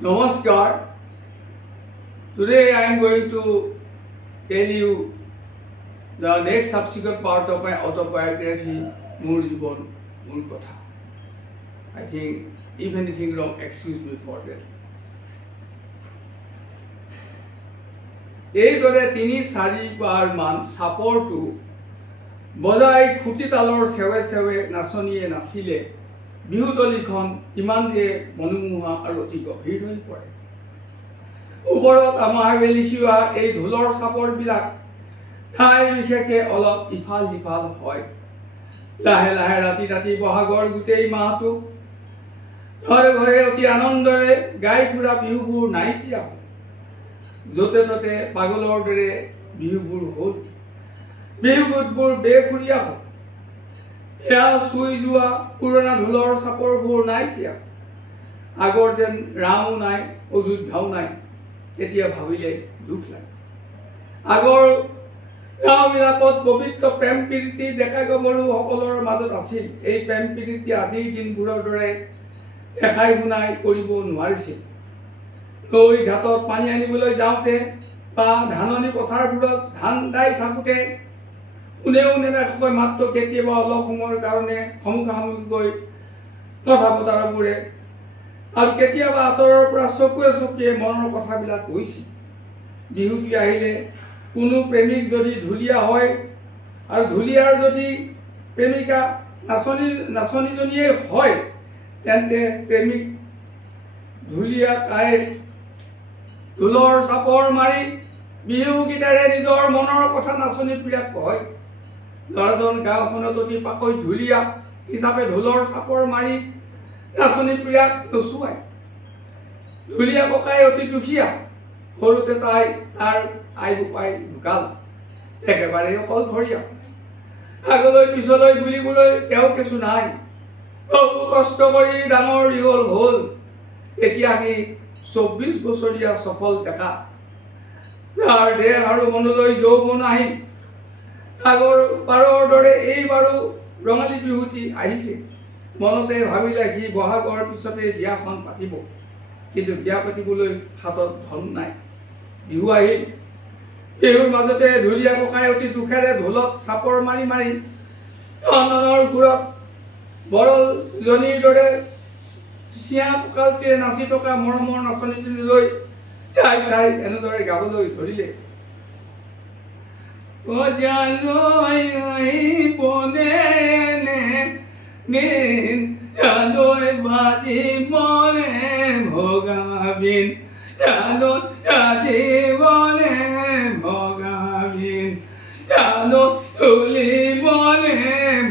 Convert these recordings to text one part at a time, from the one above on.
Namaskar. Today I am going to tell you the next subsequent part of my autobiography, Moor Jibon, Moor Kotha. I think if anything wrong, excuse me for that. এইদৰে ৩-৪ মান চাপৰটো বজাই খুটি তালৰ চেৱে চেৱে নাচনীয়ে নাচিলে বিহুতলীখন কিমান যে মনোমোহা আৰু অতি গভীৰ হৈ পৰে। ওপৰত আমাৰ লিখি অহা এই ঢোলৰ চাপৰবিলাক ঠাই বিশেষে অলপ ইফাল সিফাল হয়। লাহে লাহে ৰাতি ৰাতি বহাগৰ গোটেই মাহটো ঘৰে ঘৰে অতি আনন্দৰে গাই ফুৰা বিহুবোৰ নাইকিয়া হ'ল। য'তে ত'তে পাগলৰ দৰে বিহুবোৰ হ'ল। বিহুগীতবোৰ বেফুৰীয়া হ'ল। এয়া চুই যোৱা পুৰণা ঢোলৰ চাপৰবোৰ নাইকিয়া। আগৰ যেন ৰামো নাই, অযোধ্যাও নাই। এতিয়া ভাবিলে দুখ লাগে। আগৰ গাঁওবিলাকত পবিত্ৰ প্ৰেম প্ৰীতি ডেকা গাভৰুসকলৰ মাজত আছিল। এই প্ৰেম প্ৰীতি আজিৰ দিনবোৰৰ দৰে দেখাই শুনাই কৰিব নোৱাৰিছিল। নৈ ঘাটত পানী আনিবলৈ যাওঁতে বা ধাননি পথাৰবোৰত ধান দাই থাকোঁতে কোনেও নেদেখাকৈ মাত্ৰ কেতিয়াবা অলপ সময়ৰ কাৰণে সমুখাসমুখিকৈ কথা বতৰাবোৰে আৰু কেতিয়াবা আঁতৰৰ পৰা চকুৱে চকুৱে মনৰ কথাবিলাক কৈছিল। বিহুটি আহিলে কোনো প্ৰেমিক যদি ঢুলীয়া হয় আৰু ঢুলীয়াৰ যদি প্ৰেমিকা নাচনীজনীয়ে হয়, তেন্তে প্ৰেমিক ঢুলীয়াক ঢোলৰ চাপৰ মাৰি বিহুগীতেৰে নিজৰ মনৰ কথা নাচনী প্ৰিয়াক কয়। ল'ৰাজন গাঁওখনত অতি পাকৈ ঢুলীয়া হিচাপে ঢোলৰ চাপৰ মাৰি নাচনী প্ৰিয়াক নচুৱায়। ঢুলীয়া ককাই অতি দুখীয়া। সৰুতে তাৰ আই বোপাই ঢুকাল। একেবাৰে অকলশৰীয়া। আগলৈ পিছলৈ বুলিবলৈ তেওঁ কিছু নাই। বহু কষ্ট কৰি ডাঙৰ দীঘল হ'ল। এতিয়া সি ২৪ বছৰীয়া সফল ডেকা। তাৰ দেহ আৰু মনলৈ যৌৱন আহি আগৰ বাৰৰ দৰে এইবাৰো ৰঙালী বিহুটি আহিছে। মনতে ভাবিলে সি বহাগৰ পিছতে বিয়াখন পাতিব। কিন্তু বিয়া পাতিবলৈ হাতত ধন নাই। বিহু আহিল। বিহুৰ মাজতে ঢুলীয়া ককাই অতি দুখেৰে ঢোলত চাপৰ মাৰি মাৰি ধনৰ ঘূৰত বৰজনীৰ দৰে চিঞা পোকালটিৰে নাচি থকা মৰমৰ নাচনীজনীলৈ চাই চাই এনেদৰে গাবলৈ ধৰিলে। ভগাবিন ভগাবিন তুলিবনে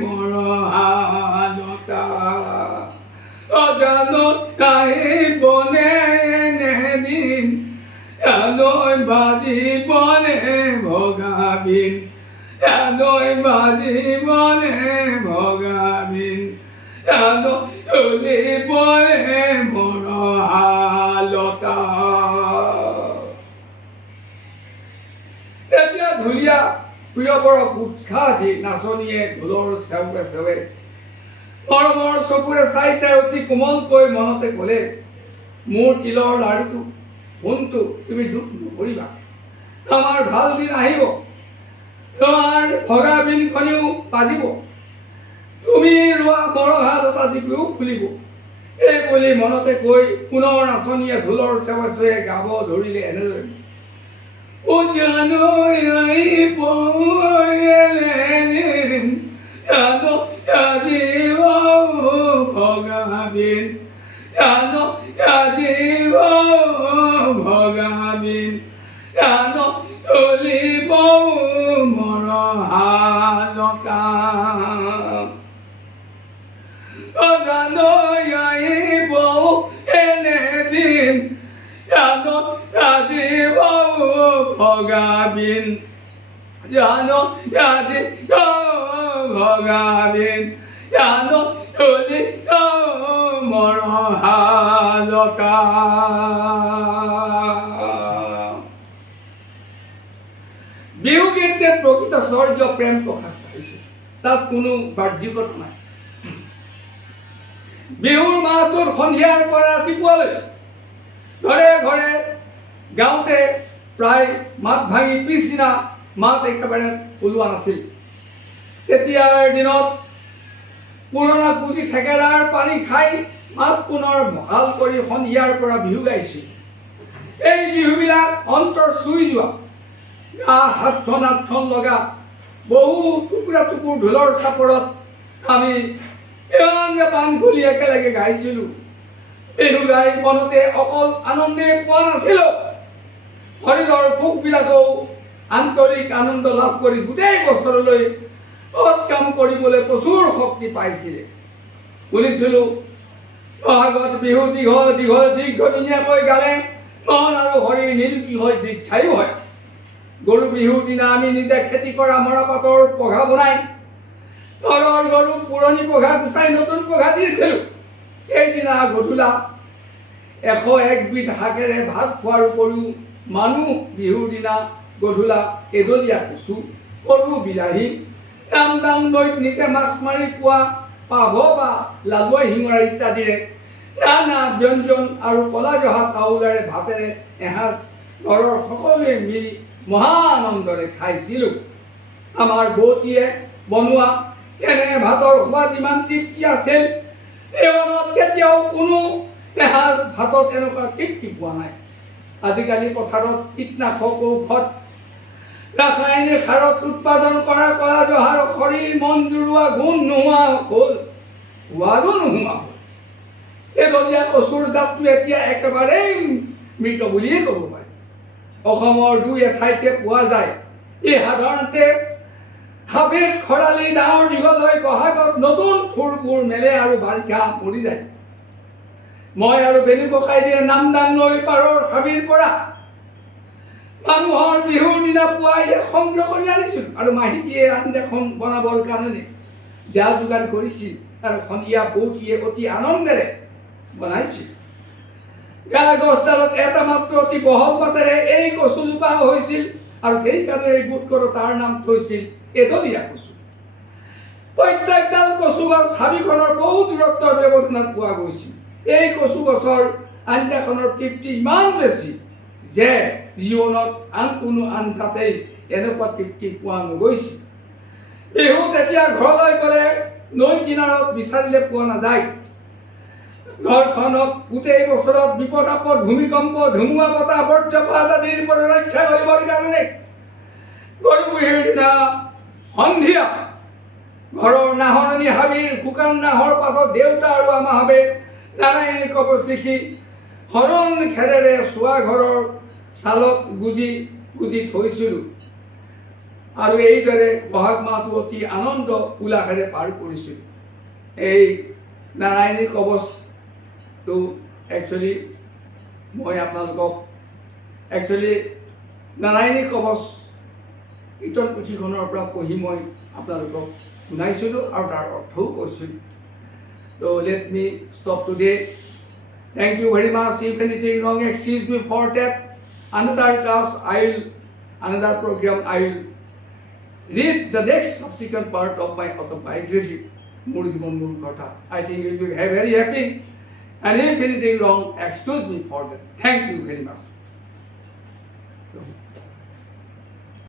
মৰহালতা অজানো আহিবনে এদিন নৈ বাজিবনে ভগাবিন নৈ বাজিবনে ভগাবিন তুলিবনে মৰহালতা। এতিয়া ঢুলীয়া প্ৰিয়বৰক উৎসাহ দি নাচনীয়ে ঢোলৰ চেৱে চেৱে মৰমৰ চকুৰে চাই চাই অতি কোমলকৈ মনতে ক'লে, মোৰ তিলৰ লাড়ুটো সোণটো তুমি দুখ নকৰিবা। আমাৰ ভাল দিন আহিব। তোমাৰ ভগাবিনখনিও বাজিব। তুমি ৰোৱা মৰহালতা জিপিও খুলিব। এই বুলি মনতে কৈ পুনৰ নাচনীয়ে ঢোলৰ চেৱে চেৱে গাব ধৰিলে এনেদৰে। ভগাবিন ভগাবিন তুলিব মৰহালতা অজানৈ আহিব এনেদিন দিব ভগাবিন ভগাবিন তুলিব মৰহালতা। বিহুগীতে প্ৰকৃত সৌৰ্য প্ৰেম প্ৰকাশ পাইছে। তাত কোনো বাহ্যিকতা নাই। বিহুৰ মাহটোৰ সন্ধিয়াৰ পৰা ৰাতিপুৱালৈ ঘৰে ঘৰে গাঁৱতে প্ৰায় মাত ভাঙি পিছদিনা মাত একেবাৰে ওলোৱা নাছিল। তেতিয়াৰ দিনত পুৰণা পুঁজি থেকেৰাৰ পানী খাই মাত পুনৰ ভাল কৰি সন্ধিয়াৰ পৰা বিহু গাইছিল। এই বিহুবিলাক অন্তৰ চুই যোৱা, গা হাতখন আঠখন লগা, বহু টুকুৰা টুকুৰ ঢোলৰ চাপৰত আমি ইমান যে পাণ খুলি একেলগে গাইছিলোঁ। বিহু গাই মনতে অকল আনন্দে পোৱা নাছিলোঁ, শৰীৰৰ পোকবিলাকেও আন্তৰিক আনন্দ লাভ কৰি গোটেই বছৰলৈ সৎ কাম কৰিবলৈ প্ৰচুৰ শক্তি পাইছিলে। শুনিছিলোঁ বহাগত বিহু দীৰ্ঘদিনীয়াকৈ গালে মন আৰু শৰীৰ নিৰোগী হয়, দীৰ্ঘায়ু হয়। গৰু বিহুৰ দিনা আমি নিজে খেতি কৰা মৰাপাতৰ পঘা বনাই ঘৰৰ গৰুক পুৰণি পঘা গুচাই নতুন পঘা দিছিলোঁ। সেইদিনা গধূলা 101বিধ শাকেৰে ভাত খোৱাৰ উপৰিও মানুহ বিহুৰ দিনা গধূলা এডলীয়া কচু, সৰু বিলাহী, দাম নৈত নিজে মাছ মাৰি পোৱা পাভ বা লালুৱাই শিঙৰা ইত্যাদিৰে নানা ব্যঞ্জন আৰু কলা জহা চাউলেৰে ভাতেৰে এসাঁজ ঘৰৰ সকলোৱে মিলি মহা আনন্দৰে খাইছিলোঁ। আমাৰ বৌতীয়ে বনোৱা এনে ভাতৰ সোৱাদ ইমান তৃপ্তি আছিল, জীৱনত কেতিয়াও কোনো এসাঁজ ভাতত এনেকুৱা তৃপ্তি পোৱা নাই। আজিকালি পথাৰত কীটনাশক ঔষধ, ৰাসায়নিক সাৰত উৎপাদন কৰা কলা জহাৰ শৰীৰ মন জুৰুৱা গুণ নোহোৱা হ'ল, সোৱাদো নোহোৱা হ'ল। এডলীয়া কচুৰ জাতটো এতিয়া একেবাৰেই মৃত বুলিয়ে ক'ব পাৰি। অসমৰ দুই এঠাইতে পোৱা যায়। ই সাধাৰণতে হাবিত খৰালি ডাঙৰ দীঘল হৈ বহাগত নতুন থুৰবোৰ মেলে আৰু বাৰিষা মৰি যায়। মই আৰু বেনু ককাইদেৱে নামদাং নৈ পাৰৰ হাবিৰ পৰা মানুহৰ বিহুৰ দিনা পুৱাই সংগ্ৰহ কৰি আনিছিল আৰু মাহিতীয়ে আঞ্জাখন বনাবৰ কাৰণে যা যোগাৰ কৰিছিল আৰু সন্ধিয়া বৌতীয়ে অতি আনন্দেৰে বনাইছিল। গা গছডালত এটা মাত্ৰ অতি বহল পাতেৰে এই কচুজোপা হৈছিল আৰু সেইকাৰণে এই গোট কৰি তাৰ নাম থৈছিল এডলীয়া কচু। প্ৰত্যেকডাল কচু গছ হাবিখনৰ বহু দূৰত্বৰ ব্যৱধানত পোৱা গৈছিল। এই কচু গছৰ আঞ্জাখনৰ তৃপ্তি ইমান বেছি যে জীৱনত আন কোনো আঞ্জাতেই এনেকুৱা তৃপ্তি পোৱা নগৈছিল। বিহুত এতিয়া ঘৰলৈ গ'লে নৈ কিনাৰত বিচাৰিলে পোৱা নাযায়। ঘৰখনক গোটেই বছৰত বিপদ আপদ, ভূমিকম্প, ধুমুহা বতাহ, বজ্ৰপাত আদিৰ পৰা ৰক্ষা কৰিবৰ কাৰণে গৰু বিহুৰ দিনা সন্ধিয়া ঘৰৰ নাহৰণি হাবিৰ শুকান নাহৰ পাতত দেউতা আৰু আমা হাবে নাৰায়ণী কবচ লিখি হৰণ খেৰেৰে চোৱা ঘৰৰ ছালত গুজি থৈছিলোঁ আৰু এইদৰে বহাগ মাহটো অতি আনন্দ উল্লাসেৰে পাৰ কৰিছিলোঁ। এই নাৰায়ণী কবচটো একচুৱেলি মই আপোনালোকক নাৰায়ণী কবচ কীৰ্তন পুথিখনৰ পৰা পঢ়ি মই আপোনালোকক শুনাইছিলোঁ আৰু তাৰ অৰ্থও কৈছিলোঁ। So let me stop today. Thank you very much. If anything wrong, excuse me for that. Another program, I will read the next subsequent part of my autobiography, Mur Jibon Mur Kotha. I think you will be very happy. And if anything wrong, excuse me for that. Thank you very much.